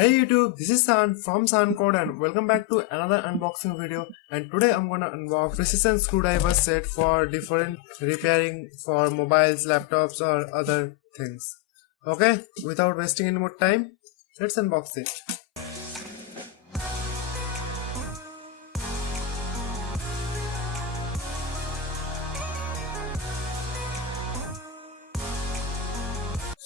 Hey YouTube, this is San from Saancode and welcome back to another unboxing video. And today I'm gonna unbox precision screwdriver set for different repairing for mobiles, laptops or other things. Okay, without wasting any more time, let's unbox it.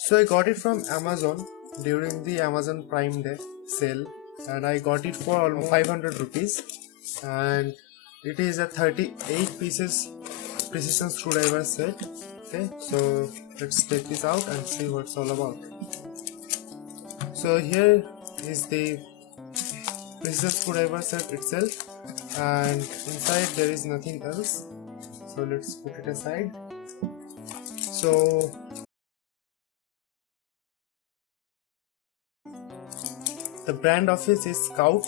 So I got it from Amazon during the Amazon Prime Day sale and I got it for almost 500 rupees and it is a 38 pieces precision screwdriver set. Okay, so let's take this out and see what it's all about. So here is the precision screwdriver set itself and inside there is nothing else, so let's put it aside. So the brand of it is Scout.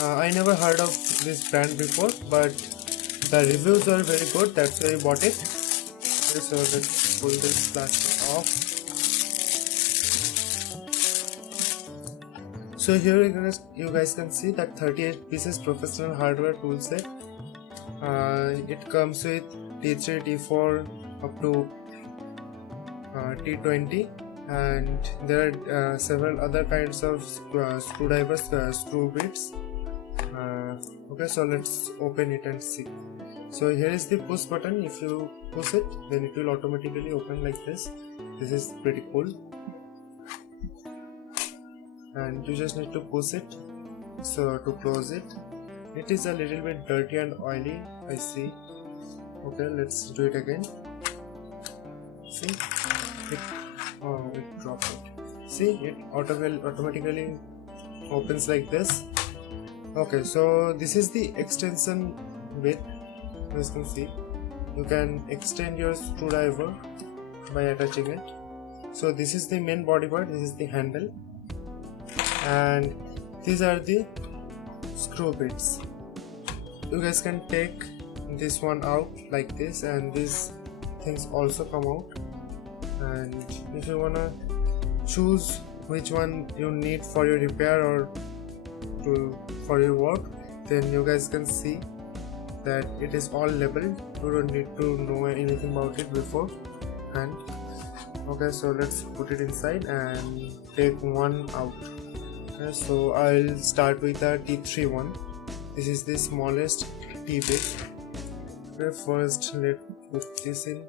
I never heard of this brand before, but the reviews are very good, that's why I bought it. Okay, so let's pull this plastic off. So here you guys can see that 38 pieces professional hardware tool set. It comes with T3, T4 up to T20. And there are several other kinds of screwdrivers, screw bits. Okay, so let's open it and see. So here is the push button. If you push it, then it will automatically open like this. This is pretty cool. And you just need to push it so to close it. It is a little bit dirty and oily, I see. Okay, let's do it again. See, it dropped it. See, it automatically opens like this. Okay, so this is the extension bit. As you can see, you can extend your screwdriver by attaching it. So this is the main body part, this is the handle, and these are the screw bits. You guys can take this one out like this, and these things also come out. And if you wanna choose which one you need for your repair or for your work, then you guys can see that it is all labeled. You don't need to know anything about it before. And okay, so let's put it inside and take one out. Okay, so I'll start with the T3 one. This is the smallest T bit. Okay, first let's put this in.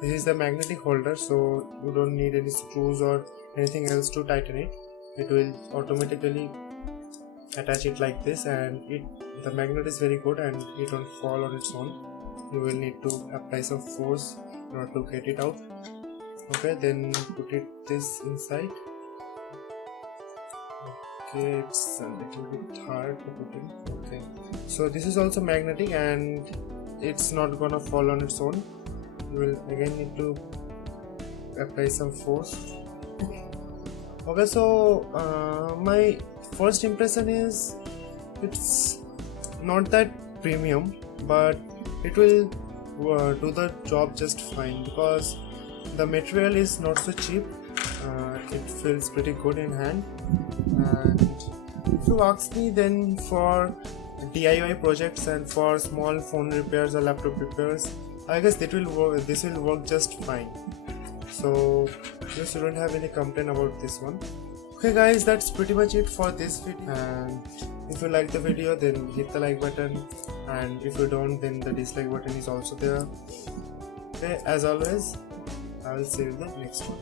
This is the magnetic holder, so you don't need any screws or anything else to tighten it. It will automatically attach it like this, and the magnet is very good and it won't fall on its own. You will need to apply some force in order to get it out. Okay, then put this inside. Okay, it's a little bit hard to put in. Okay, so this is also magnetic and it's not gonna fall on its own. You will again need to apply some force. Okay, so my first impression is it's not that premium, but it will do the job just fine because the material is not so cheap. It feels pretty good in hand, and if you ask me, then for DIY projects and for small phone repairs or laptop repairs, I guess this will work just fine. So you shouldn't have any complaint about this one. Okay guys, that's pretty much it for this video, and if you like the video then hit the like button, and if you don't then the dislike button is also there. Okay, as always, I will see you in the next one.